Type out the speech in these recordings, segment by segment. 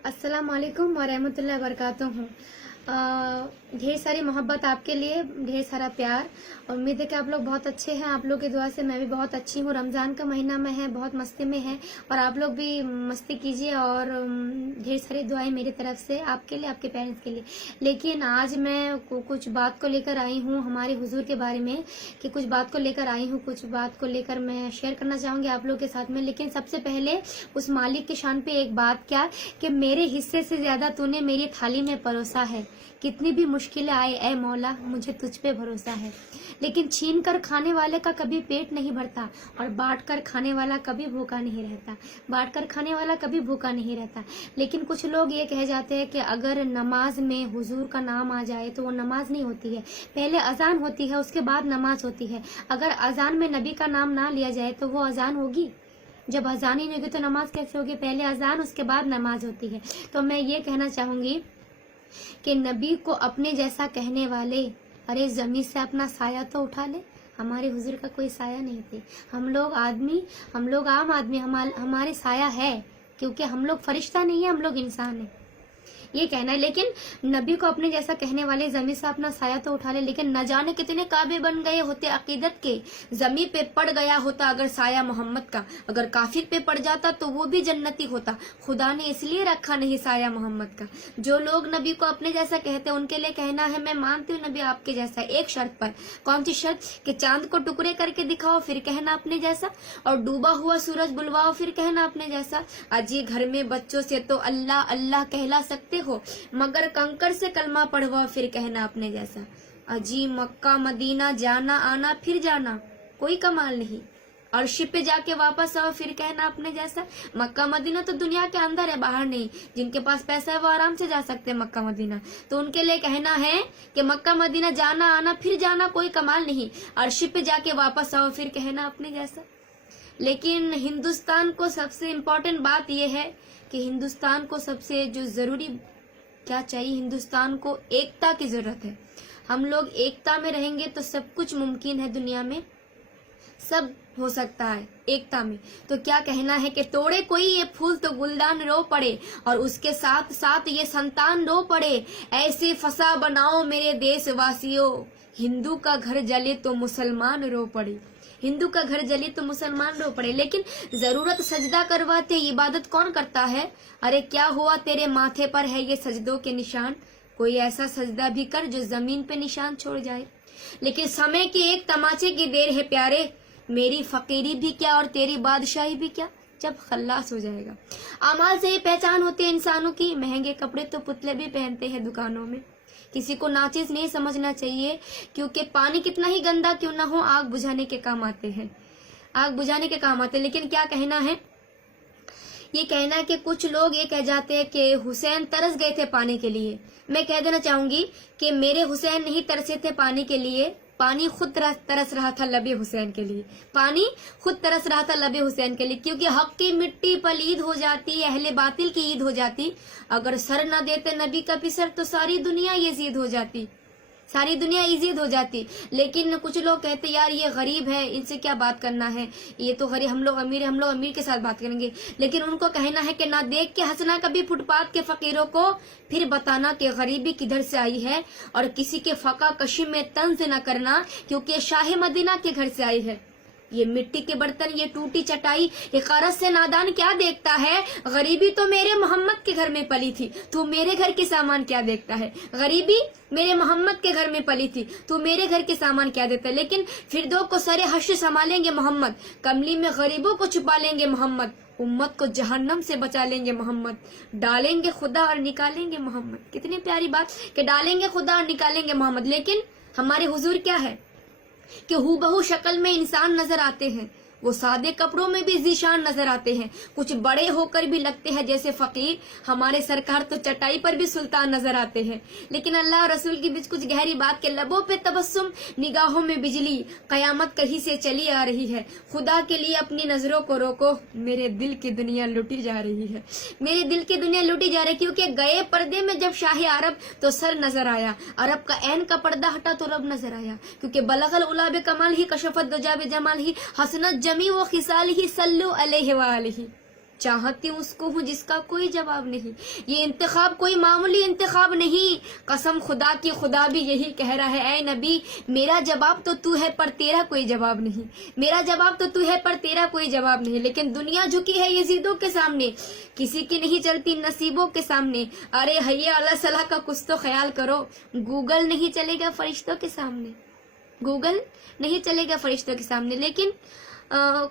अस्सलाम वालेकुम वरहमतुल्लाहि वबरकातुहू। ढेर सारी मोहब्बत आपके लिए, ढेर सारा प्यार। उम्मीद है कि आप लोग बहुत अच्छे हैं। आप लोग की दुआ से मैं भी बहुत अच्छी हूँ। रमज़ान का महीना में है, बहुत मस्ती में है और आप लोग भी मस्ती कीजिए और ढेर सारी दुआएं मेरी तरफ से आपके लिए, आपके पेरेंट्स के लिए। लेकिन आज मैं कुछ बात को लेकर आई हूँ हमारे हुजूर के बारे में, कि कुछ बात को लेकर आई हूँ, कुछ बात को लेकर मैं शेयर करना चाहूँगी आप लोग के साथ में। लेकिन सबसे पहले उस मालिक के शान पे एक बात, क्या कि मेरे हिस्से से ज्यादा तूने मेरी थाली में परोसा है। कितनी भी मुश्किलें आए ऐ मौला, मुझे तुझ पे भरोसा है। लेकिन छीन कर खाने वाले का कभी पेट नहीं भरता और बांट कर खाने वाला कभी भूखा नहीं रहता। बांट कर खाने वाला कभी भूखा नहीं रहता। लेकिन कुछ लोग ये कह जाते हैं कि अगर नमाज में हुजूर का नाम आ जाए तो वो नमाज नहीं होती है। पहले अजान होती है, उसके बाद नमाज होती है। अगर अजान में नबी का नाम ना लिया जाए तो वो अजान होगी? जब अजान ही नहीं होगी तो नमाज कैसे होगी? पहले अजान, उसके बाद नमाज होती है। तो मैं ये कहना चाहूंगी कि नबी को अपने जैसा कहने वाले, अरे जमीन से अपना साया तो उठा ले। हमारे हुजूर का कोई साया नहीं थे। हम लोग आम आदमी, हमारे साया है, क्योंकि हम लोग फरिश्ता नहीं है, हम लोग इंसान हैं, ये कहना है। लेकिन नबी को अपने जैसा कहने वाले जमीन से अपना साया तो उठा ले। लेकिन न जाने कितने काबे बन गए होते अकीदत के, जमीन पे पड़ गया होता अगर साया मोहम्मद का, अगर काफिर पे पड़ जाता तो वो भी जन्नती होता। खुदा ने इसलिए रखा नहीं साया मोहम्मद का। जो लोग नबी को अपने जैसा कहते हैं उनके लिए कहना है, मैं मानती हूँ नबी आपके जैसा, एक शर्त पर। कौन सी शर्त? कि चांद को टुकड़े करके दिखाओ फिर कहना अपने जैसा, और डूबा हुआ सूरज बुलवाओ फिर कहना अपने जैसा। अजी घर में बच्चों से तो अल्लाह अल्लाह कहला सकते हो, मगर कंकर से कलमा पढ़वा फिर कहना अपने जैसा। अजी मक्का मदीना जाना आना फिर जाना कोई कमाल नहीं, अर्श पे जाके वापस आओ फिर कहना अपने जैसा। मक्का मदीना तो दुनिया के अंदर है, बाहर नहीं। जिनके पास पैसा है वो आराम से जा सकते हैं मक्का मदीना, तो उनके लिए कहना है कि मक्का मदीना जाना आना फिर जाना कोई कमाल नहीं, अर्श पे जाके वापस आओ फिर कहना अपने जैसा। लेकिन हिंदुस्तान को सबसे इम्पोर्टेंट बात यह है कि हिंदुस्तान को सबसे जो जरूरी क्या चाहिए, हिंदुस्तान को एकता की जरूरत है। हम लोग एकता में रहेंगे तो सब कुछ मुमकिन है, दुनिया में सब हो सकता है एकता में। तो क्या कहना है कि तोड़े कोई ये फूल तो गुलदान रो पड़े, और उसके साथ साथ ये संतान रो पड़े। ऐसे फसा बनाओ मेरे देशवासियों, हिंदू का घर जले तो मुसलमान रो पड़े। हिंदू का घर जले तो मुसलमान रो पड़े। लेकिन जरूरत सजदा करवाते इबादत कौन करता है? अरे क्या हुआ तेरे माथे पर है ये सजदों के निशान, कोई ऐसा सजदा भी कर जो जमीन पे निशान छोड़ जाए। लेकिन समय की एक तमाचे की देर है प्यारे, मेरी फकीरी भी क्या और तेरी बादशाही भी क्या, जब खल्लास हो जाएगा। अमाल से ही पहचान होती है इंसानों की। महंगे कपड़े तो पुतले भी पहनते हैं दुकानों में। किसी को नाचिज नहीं समझना चाहिए, क्योंकि पानी कितना ही गंदा क्यों ना हो आग बुझाने के काम आते हैं, आग बुझाने के काम आते हैं। लेकिन क्या कहना है, ये कहना है कि कुछ लोग ये कह जाते हैं कि हुसैन तरस गए थे पानी के लिए। मैं कह देना चाहूंगी कि मेरे हुसैन नहीं तरसे थे पानी के लिए, पानी खुद तरस रहा था लबे हुसैन के लिए। पानी खुद तरस रहा था लबे हुसैन के लिए, क्योंकि हक की मिट्टी पलीद हो जाती, अहले बातिल की ईद हो जाती। अगर सर न देते नबी का पिसर तो सारी दुनिया यजीद हो जाती, सारी दुनिया इजीद हो जाती। लेकिन कुछ लोग कहते यार ये गरीब है, इनसे क्या बात करना है, ये तो गरीब, हम लोग अमीर है, हम लोग अमीर के साथ बात करेंगे। लेकिन उनको कहना है कि ना देख के हंसना कभी फुटपाथ के फकीरों को, फिर बताना कि गरीबी किधर से आई है, और किसी के फका कशी में तंज न करना, क्योंकि ये शाह मदीना के घर से आई है। ये मिट्टी के बर्तन, ये टूटी चटाई, इकारत से नादान क्या देखता है, गरीबी तो मेरे मोहम्मद के घर में पली थी, तू मेरे घर के सामान क्या देखता है। गरीबी मेरे मोहम्मद के घर में पली थी, तू मेरे घर के सामान क्या देता है। लेकिन फिर दो को सरे हश्र संभालेंगे मोहम्मद, कमली में गरीबों को छुपा लेंगे मोहम्मद, उम्मत को जहन्नम से बचा लेंगे मोहम्मद, डालेंगे खुदा और निकालेंगे मोहम्मद। कितनी प्यारी बात कि डालेंगे खुदा और निकालेंगे मोहम्मद। लेकिन हमारे हुजूर क्या है कि हूबहू शक्ल में इंसान नजर आते हैं, वो सादे कपड़ों में भी जीशान नजर आते हैं, कुछ बड़े होकर भी लगते हैं जैसे फकीर। हमारे सरकार तो चटाई पर भी सुल्तान नजर आते हैं। लेकिन अल्लाह और रसूल के बीच कुछ गहरी बात के लबों पे तबस्सुम, निगाहों में बिजली, कयामत कहीं से चली आ रही है। खुदा के लिए अपनी नजरों को रोको, मेरे दिल की दुनिया लुटी जा रही है, मेरे दिल की दुनिया लुटी जा रही है। क्योंकि गए पर्दे में जब शाही अरब तो सर नजर आया, अरब का ऐन का पर्दा हटा तो रब नजर आया। क्योंकि बलगल उलाब कमाल ही, कशफत दुजाब जमाल ही, हसनत जमी वो खिसाल ही, सल्लु अलैहि व आलिही। چاہتی ہوں اس کو ہوں جس کا کوئی جواب نہیں. یہ انتخاب کوئی معمولی انتخاب نہیں. قسم خدا کی خدا بھی یہی کہہ رہا ہے، اے نبی میرا جواب تو ہے پر تیرا کوئی جواب نہیں. میرا جواب تو ہے پر تیرا کوئی جواب نہیں. لیکن دنیا جھکی ہے یزیدوں کے سامنے، کسی کی نہیں چلتی نصیبوں کے سامنے. ارے حی علی صلاح کا کچھ تو خیال کرو. گوگل نہیں چلے گا فرشتوں کے سامنے، گوگل نہیں چلے گا فرشتوں کے سامنے. لیکن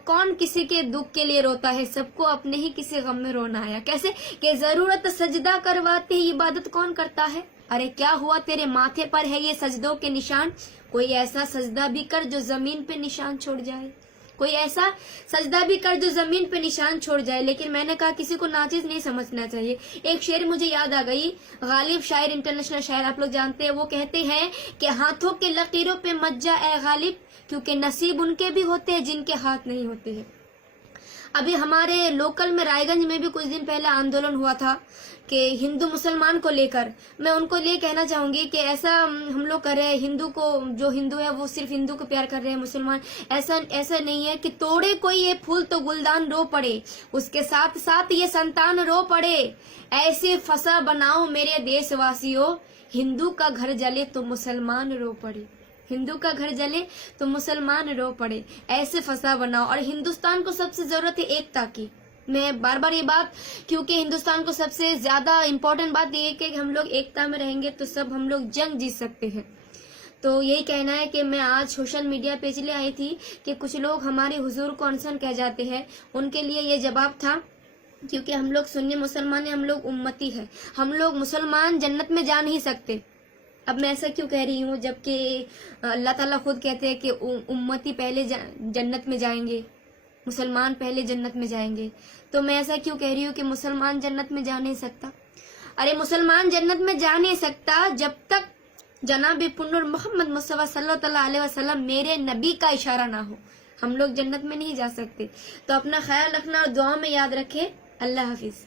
کون کسی کے دکھ کے لیے روتا ہے؟ سب کو اپنے ہی کسی غم میں رونا آیا. کیسے کہ ضرورت سجدہ کرواتے ہی عبادت کون کرتا ہے؟ ارے کیا ہوا تیرے ماتھے پر ہے یہ سجدوں کے نشان؟ کوئی ایسا سجدہ بھی کر جو زمین پہ نشان چھوڑ جائے، کوئی ایسا سجدہ بھی کر جو زمین پہ نشان چھوڑ جائے. لیکن میں نے کہا کسی کو ناچیز نہیں سمجھنا چاہیے. ایک شعر مجھے یاد آ گئی، غالب شاعر، انٹرنیشنل شاعر، آپ لوگ جانتے ہیں. وہ کہتے ہیں کہ ہاتھوں کے لکیروں پہ مت جا اے غالب، کیونکہ نصیب ان کے بھی ہوتے ہیں جن کے ہاتھ نہیں ہوتے ہیں. ابھی ہمارے لوکل میں رائے گنج میں بھی کچھ دن پہلے آندولن ہوا تھا کہ ہندو مسلمان کو لے کر. میں ان کو یہ کہنا چاہوں گی کہ ایسا ہم لوگ کر رہے ہیں، ہندو کو جو ہندو ہے وہ صرف ہندو کو پیار کر رہے ہیں، مسلمان ایسا نہیں ہے. کہ توڑے کوئی یہ پھول تو گلدان رو پڑے، اس کے ساتھ ساتھ یہ سنتان رو پڑے. ایسے فسا بناؤ میرے دیش واسیوں، ہندو کا گھر جلے تو مسلمان رو پڑے. ہندو کا گھر جلے تو مسلمان رو پڑے. ایسے فسا بناؤ. اور ہندوستان کو سب سے ضرورت ہے ایکتا کی. میں بار بار یہ بات، کیونکہ ہندوستان کو سب سے زیادہ امپورٹنٹ بات یہ ہے کہ ہم لوگ ایکتا میں رہیں گے تو سب ہم لوگ جنگ جیت سکتے ہیں. تو یہی کہنا ہے کہ میں آج سوشل میڈیا پہ اس لیے آئی تھی کہ کچھ لوگ ہمارے حضور کو انسن کہہ جاتے ہیں، ان کے لیے یہ جواب تھا. کیونکہ ہم لوگ سنی مسلمان ہیں، ہم لوگ امتی ہیں، ہم لوگ مسلمان جنت میں جا نہیں سکتے. اب میں ایسا کیوں کہہ رہی ہوں جبکہ اللہ تعالیٰ خود کہتے ہیں کہ امتی پہلے جنت میں جائیں گے، مسلمان پہلے جنت میں جائیں گے. تو میں ایسا کیوں کہہ رہی ہوں کہ مسلمان جنت میں جا نہیں سکتا؟ ارے مسلمان جنت میں جا نہیں سکتا جب تک جناب پنر محمد مصطفیٰ صلی اللہ علیہ وسلم میرے نبی کا اشارہ نہ ہو. ہم لوگ جنت میں نہیں جا سکتے. تو اپنا خیال رکھنا اور دعا میں یاد رکھے. اللہ حافظ.